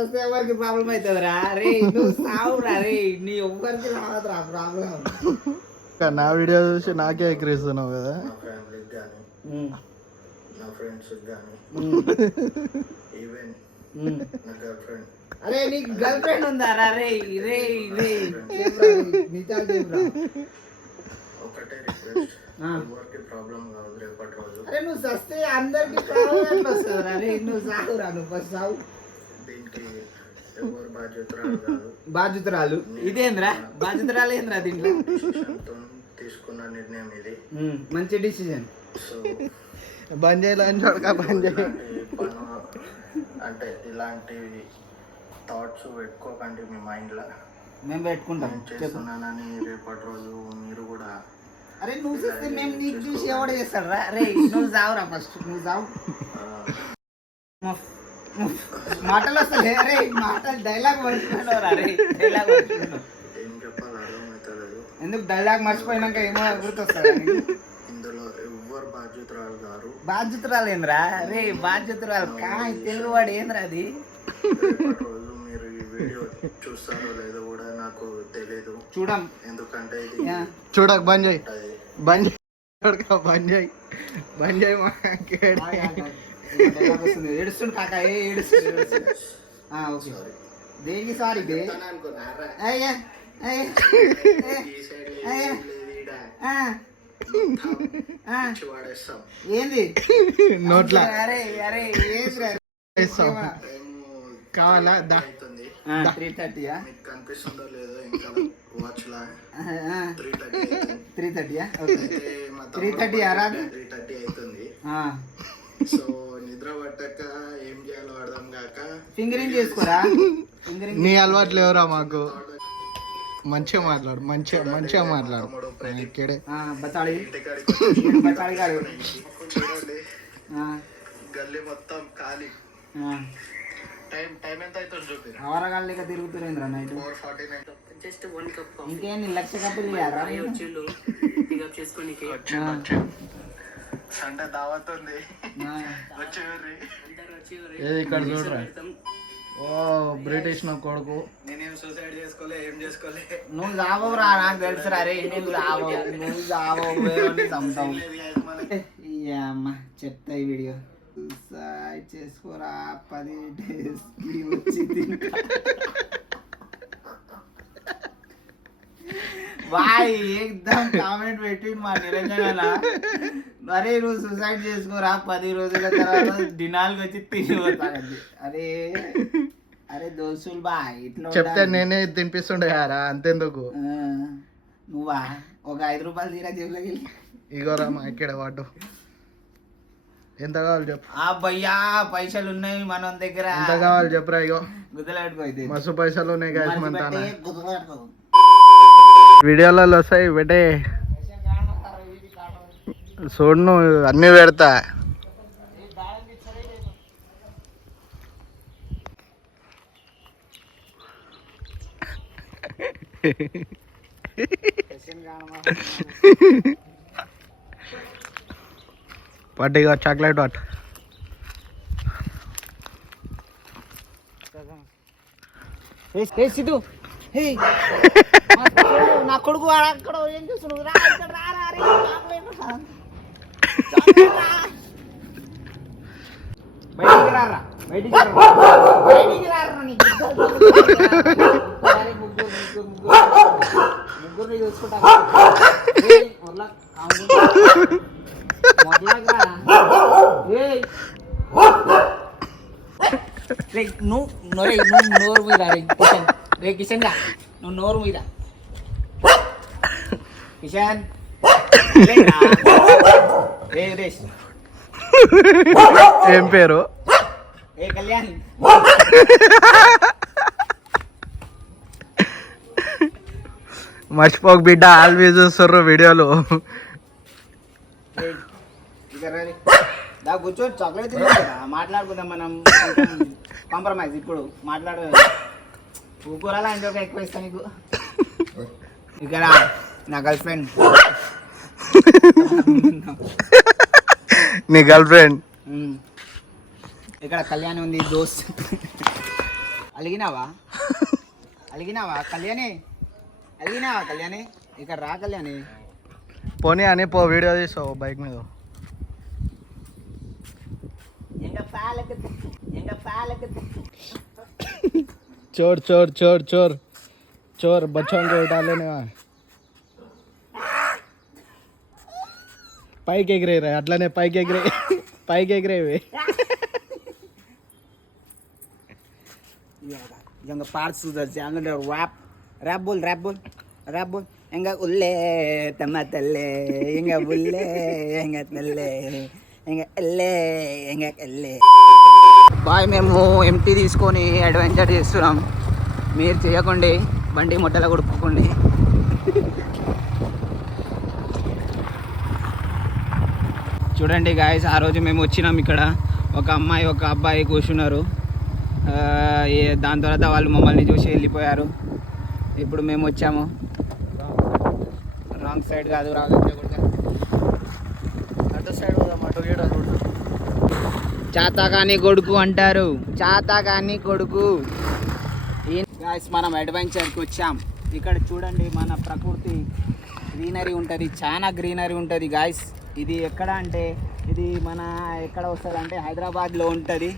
వస్తే ఎవరికి ప్రాబ్లం అవుతుందిరా రే నువ్వు సావురా రే నీ ఎవ్వరికి రావద్దురా ప్రాబ్లం. నా వీడియో చూసి నాకే ఎక్కిరిస్తున్నావు కదా. నా ఫ్యామిలీకి కానీ నా ఫ్రెండ్స్కి కానీ ఈవెన్ నా గర్ల్ ఫ్రెండ్. అరే నీకు గర్ల్ ఫ్రెండ్ ఉందా రా రే రే రే మిగతా ఒకటే రిక్వెస్ట్, ఎవరికి ప్రాబ్లం కాదు రేపటి రోజు. అరే నువ్వు సస్తే అందరికి ప్రాబ్లం వస్తుందిరా రే నువ్వు సావురా నువ్వు ఫస్ట్ సావు. దీనికి ఎవరు బాధ్యతరాలు కాదు. బాధ్యతరాలు ఇదేంద్రా బాధ్యతరాలు ఏంద్రా దీంట్లో. డిసిషన్తో తీసుకున్న నిర్ణయం ఇది. మంచి డిసిజన్. సో బంద్ చేయాలని చూడక బంద్ చేయాలి అంటే ఇలాంటి థాట్స్ పెట్టుకోకండి మీ మైండ్లో. మేము పెట్టుకుంటాం చేస్తున్నానని రేపటి రోజు మీరు కూడా. అరే నువ్వు చూస్తే మేము నీకు చూసి ఎవడ చేస్తాడు రా రే నువ్వు చావురా ఫస్ట్ నువ్వు చావు. మాటలు వస్తాయి అరే మాటలు డైలాగ్ మర్చిపోయినావు రా రే డైలాగ్ మర్చిపోయినావు. ఏం చెప్పాలి అర్థమవుతలేదు. ఎందుకు డైలాగ్ మర్చిపోయినాక ఏమో గుర్తొస్తాడు. ఇందులో ఎవరు బాధ్యతరాలు గారు. బాధ్యతరాలు ఏంద్రా రే బాధ్యతరాలు కాయ్ తెలుగువాడు ఏంద్రా అది. రేపటి రోజు మీరు ఈ వీడియో చూస్తారో లేదో కూడా నాకు తెలియదు. చూడం ఎందుకంటే ఇది చూడక బంద్ చేయి ఉంటుంది. బంద్ చేయి చూడక బంద్ చేయి బంద్ చేయి మా ఏడుస్తుండు కాక ఏడుస్తుండు. ఓకే దేనికి సారీ బే అయ్యా వాడేస్తాం ఏంది నోట్ల అరే అరే ఏంద్రా కావాలా దా అవుతుంది. 3:30 మీకు కనిపిస్తుందో లేదో ఇంకా వాచ్ లా 3:30 3:30 3:30 రాదు 3:30 అవుతుంది. సో నిద్ర పట్టక ఏం చేయాలో అర్థం కాక ఫింగరింగ్ చేసుకోరా. ఫింగరింగ్ నీ అలవాట్లు ఎవరా మాకు. మంచిగా మాట్లాడు మంచిగా మాట్లాడు ఇక్కడే. బతాడి ఇంటికాడికి బతాడి గారు చూడండి గల్లీ మొత్తం ఖాళీ. టైం ఎంత అవుతుంది చూపి. అవరగాళ్ళక తిరుగుతురేంద్ర నైట్ 4:49. జస్ట్ 1 కప్ ఇంకేం లక్ష కప్పులు ఇయ్యారా వచ్చిండు పికప్ చేసుకొని సండే దావత్ ఉంది వచ్చేవర్రి. అందరూ వచ్చి ఏది ఇక్కడ చూడరా. ఓ బ్రిటిష్ నా కొడుకు. నేనేం సూసైడ్ చేసుకోలే ఏం చేసుకోలే. నువ్వు చావవురా నాకు తెలుసురా రే నువ్వు చావవు చంపుతావు. అమ్మ చెప్తా ఈ వీడియో సూసైడ్ చేసుకోరా 10 days వచ్చి బాయ్ ఏకదం కామెంట్ పెట్టి మా నిరంజన అరే నువ్వు సూసైడ్ చేసుకోరా 10 రోజుల తర్వాత డినాల్కి వచ్చి తిరిగిపోతానండి. అరే అరే దోస్తులు బాయ్ ఇట్లా చెప్తే నేనే తినిపిస్తుండే యారా అంతెందుకు. నువ్వా ఒక 5 రూపాయలు తీరా జేబులోకి వెళ్ళి ఇగోరా మా ఇక్కడ వాటు ఎంత కావాలి చెప్పు. భయ్యా పైసలు ఉన్నాయి మన దగ్గర. ఎంత కావాలి చెప్పురా. ఇగో గుద్దలు పెట్టుకోయితే మస్తు పైసలు ఉన్నాయి గాయస్ మన తాన. గుద్దలు పెట్టుకో వీడియోలలో వస్తాయి పెట్టే చూడు నువ్వు అన్నీ పెడతా. పట్టిగా చాక్లెట్ వాట్ సిద్ధు నా కొడుకు అక్కడ ఏం చేస్తున్నావు రా ఇక్కడ రా రా రే బయటికి రారా బయటికి రారా ముగ్గురు చూసుకుంటా నువ్వు నోరు మీద కిషన్ రే కిషన్ గా నువ్వు నోరు మీద కిషన్ ఏం పేరు ఏ కళ్యాణ్ మర్చిపోక బిడ్డ ఆల్వేజ్ చూస్తారు వీడియోలు. కూర్చో చాక్లెట్ మాట్లాడుకుందాం మనం కాంప్రమైజ్ ఇప్పుడు మాట్లాడు. ఊకూరాలా అంటే ఒక ఎక్కువ ఇస్తాను నీకు. ఇక్కడ నా గర్ల్ ఫ్రెండ్ నీ గర్ల్ ఫ్రెండ్ ఇక్కడ కళ్యాణి ఉంది దోస్త్. అలిగినావా కళ్యాణి ఇక్కడ రా కళ్యాణి. పోనీ అని పో, వీడియో తీసావు బైక్ మీద. చోర్ చోర్ చోర్ చోర్ చోర్ బచ్చోं को उठा लेने పైకి ఎగిరే అట్లనే పైకి ఎగిరేవి. Yang parts sudah jangan ada rap bol enggak ulle tamatale enggak bulle enggak telle enggak elle బాయ్. మేము ఎంటీ తీసుకొని అడ్వెంచర్ చేస్తున్నాం. మీరు చేయకండి, బండి మొట్టలో కొడుకోండి. చూడండి గాయస్, ఆ రోజు మేము వచ్చినాం. ఇక్కడ ఒక అమ్మాయి ఒక అబ్బాయి కూర్చున్నారు. దాని తర్వాత వాళ్ళు మమ్మల్ని చూసి వెళ్ళిపోయారు. ఇప్పుడు మేము వచ్చాము. రాంగ్ సైడ్ కాదు, అటు సైడ్ చాతాకాని కొడుకు అంటారు. చాతాకాని కొడుకు. గాయస్ మనం అడ్వెంచర్కి వచ్చాం. ఇక్కడ చూడండి మన ప్రకృతి గ్రీనరీ ఉంటుంది, చాలా గ్రీనరీ ఉంటుంది గాయస్. ఇది ఎక్కడ అంటే ఇది మన ఎక్కడ వస్తుంది అంటే హైదరాబాద్లో ఉంటుంది.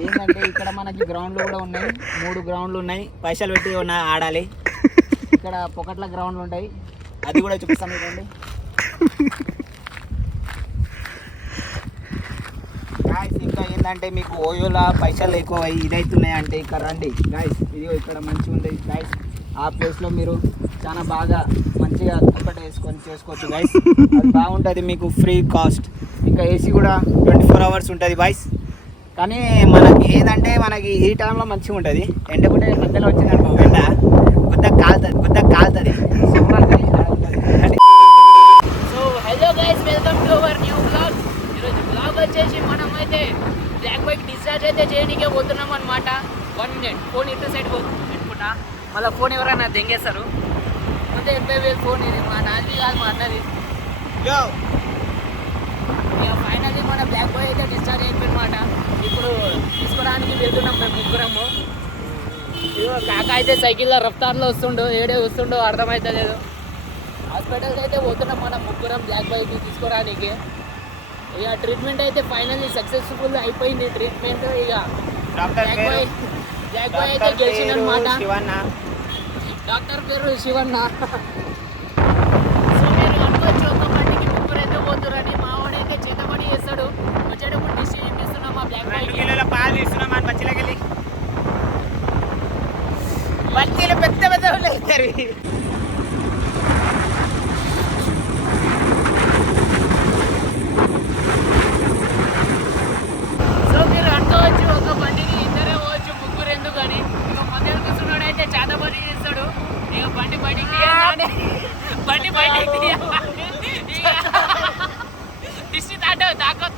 ఏంటంటే ఇక్కడ మనకి గ్రౌండ్లు కూడా ఉన్నాయి, 3 గ్రౌండ్లు ఉన్నాయి. పైసలు పెట్టి ఆడాలి. ఇక్కడ పొకట్ల గ్రౌండ్లు ఉంటాయి, అది కూడా చూపిస్తాను చూడండి. గాయస్ ఇంకా ఏంటంటే మీకు ఓయోలా పైసలు ఎక్కువ ఇదవుతున్నాయి అంటే ఇక్కడ రండి గాయస్. ఇది ఇక్కడ మంచిగా ఉంది గాయస్. ఆ ప్లేస్లో మీరు చాలా బాగా మంచిగా దుప్పటి వేసుకొని చేసుకోవచ్చు గాయస్. అది బాగుంటుంది, మీకు ఫ్రీ కాస్ట్. ఇంకా ఏసీ కూడా 24 అవర్స్ ఉంటుంది గాయస్. కానీ మనకి ఏంటంటే మనకి ఈ టైంలో మంచిగా ఉంటుంది. ఎండకుంటే మధ్యలో వచ్చిందనుకో ఎండ గుద్ద కాలుతుంది. So hello guys, welcome to our new blog. ఈరోజు బ్లాగ్ వచ్చేసి మనం అయితే బ్లాక్ బైక్ డిశ్చార్జ్ అయితే చేయడానికే పోతున్నాం అనమాట. 1 మినిట్ ఫోన్ ఇటు సైడ్ పెట్టుకుంటా, మళ్ళీ ఫోన్ ఎవరైనా దెంగేస్తారు. ముందే 80,000 ఫోన్ ఇది, మా నాది కాదు మా అన్నది. ఇక ఫైనల్లీ మన బ్లాక్ బాయ్ అయితే డిశ్చార్జ్ అయిపోయిందన్నమాట. ఇప్పుడు తీసుకోవడానికి వెళ్తున్నాం మేము ముగ్గురము. ఇదిగో కాక అయితే సైకిల్లో రఫ్తార్లో వస్తుండో అర్థమైతే లేదు. హాస్పిటల్కి అయితే పోతున్నాం మనం ముగ్గురం బ్లాక్ బాయ్కి తీసుకోవడానికి. ఇక ట్రీట్మెంట్ అయితే ఫైనల్లీ సక్సెస్ఫుల్ అయిపోయింది ట్రీట్మెంట్. ఇక బ్లాక్ బాయ్ అయితే గెలిచిందనమాట. డాక్టర్ పేరు శివన్న. సో మీరు అనుకోవచ్చు ఒక బండికి ముగ్గురు అయితే పోతురని. మా వాడైతే చేతబడి చేస్తాడు. వచ్చేటప్పుడు డిసిజన్ చేస్తున్నాం మా బ్లాక్ బాయ్ పాలు తీస్తున్నాం మన బచ్చిలోకి వెళ్ళి. బచ్చీలు పెద్ద వెళ్తారు. సో మీరు అనుకోవచ్చు ఒక బండికి ఇద్దరే పోవచ్చు, ముగ్గురు ఎందుకు అని. ఇక మధ్యలో కూర్చున్నాడు అయితే చేతబడి చేస్తాడు. ఇక బండి బయటికి దిష్టి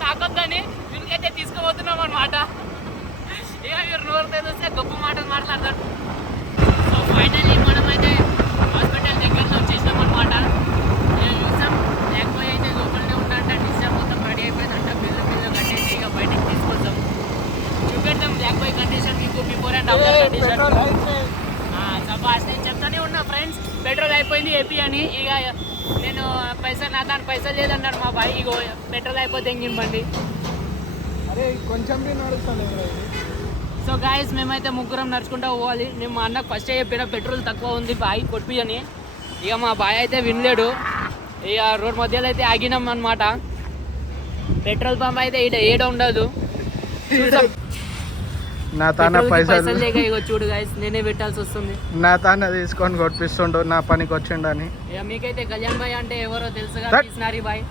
తాకొద్దని వీనికైతే తీసుకుపోతున్నాం అనమాట. ఇక మీరు నోరు తెలిస్తే గొప్ప మాటలు మాట్లాడతారు. సో ఫైనల్లీ మనమైతే హాస్పిటల్ దగ్గరలో వచ్చేసినాం అనమాట. ఇక చూసాం బ్లాక్ బాయ్ అయితే లోపలనే ఉన్నట్ట. డిశ్చార్జ్ మొత్తం రెడీ అయిపోయిందంట. బిల్లు కట్టేసి ఇక బయటకు తీసుకొచ్చాం. చూపెడతాం బ్లాక్ బాయ్ కండిషన్ మీకు బిఫోర్ అండ్ ఆఫ్టర్ కండిషన్. నేను చెప్తానే ఉన్నా ఫ్రెండ్స్, పెట్రోల్ అయిపోయింది ఏపీ అని. ఇక నేను దాని పైసలు లేదన్నాడు మా బాయ్. ఇగో పెట్రోల్ అయిపోతే ఎంగిన బండి. అరే కొంచెం సో గాయస్ మేమైతే ముగ్గురం నడుచుకుంటూ పోవాలి. నేను మా అన్నకు ఫస్టే చెప్పిన పెట్రోల్ తక్కువ ఉంది బాయ్ కొట్టు అని. ఇక మా బాయ్ అయితే వినలేడు. ఇక రోడ్ మధ్యలో అయితే ఆగినాం అనమాట. పెట్రోల్ పంప్ అయితే ఏడ ఉండదు. నా తాన పైసలు లేక ఇగో చూడు గాయస్ నేనే పెట్టాల్సి వస్తుంది. నా తాన తీసుకొని కొట్టిస్తుండు నా పనికి వచ్చిండని. ఇక మీకైతే కళ్యాణ్ బాయ్ అంటే ఎవరో తెలుసుగా, కృష్ణారి బాయ్.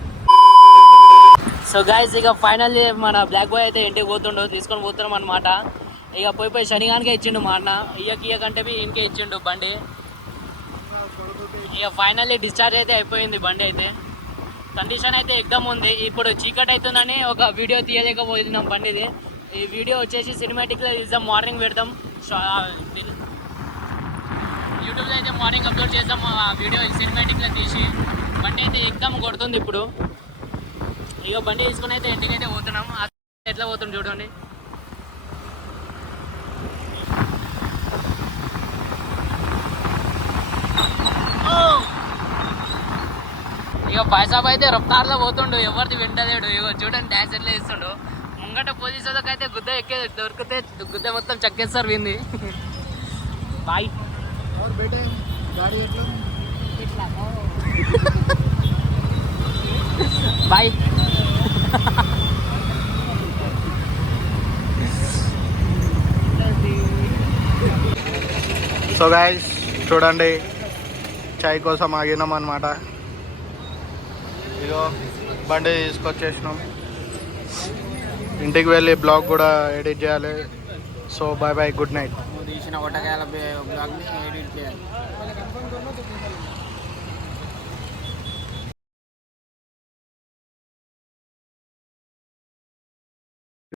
సో గాయస్ ఇక ఫైనల్లీ మన బ్లాక్ బాయ్ అయితే ఇంటికి తీసుకొని పోతున్నాం అనమాట. ఇక పోయి శనిగానికే ఇచ్చిండు మా అన్న. ఇయ్యకంటే ఇంకే ఇచ్చిండు బండి. ఇక ఫైనల్లీ డిశ్చార్జ్ అయితే అయిపోయింది బండి అయితే. కండిషన్ అయితే ఎగ్దమ్ ఉంది. ఇప్పుడు చీకటి అవుతుందని ఒక వీడియో తీయలేకపోతున్నాం బండిది. ఈ వీడియో వచ్చేసి సినిమాటిక్లో తీద్దాం, మార్నింగ్ పెడతాం. యూట్యూబ్లో అయితే మార్నింగ్ అప్లోడ్ చేద్దాం ఆ వీడియో సినిమాటిక్లో తీసి. బండి అయితే ఎగ్దమ్ కొడుతుంది ఇప్పుడు. ఇక బండి తీసుకుని అయితే ఇంటికి అయితే పోతున్నాం. ఎట్లా పోతున్నాం చూడండి. ఇక పైసాబ్ అయితే రఫ్తార్లో పోతుండు, ఎవరిది వెంటలేడు. ఇగో చూడండి డ్యాన్స్ ఎట్లా ఇస్తుండు. ముంగట పోలీసులకు అయితే గుద్ద ఎక్కే దొరికితే గుద్ద మొత్తం చక్కేస్తారు వింది. Bye bye. సో గైస్ చూడండి, చాయ్ కోసం ఆగినాం అనమాట. ఇగో బండి తీసుకొచ్చేసినాం. ఇంటికి వెళ్ళి బ్లాగ్ కూడా ఎడిట్ చేయాలి. So bye bye, good night. తీసిన ఒట్టకాయల బ్లాగ్ని ఎడిట్ చేయాలి.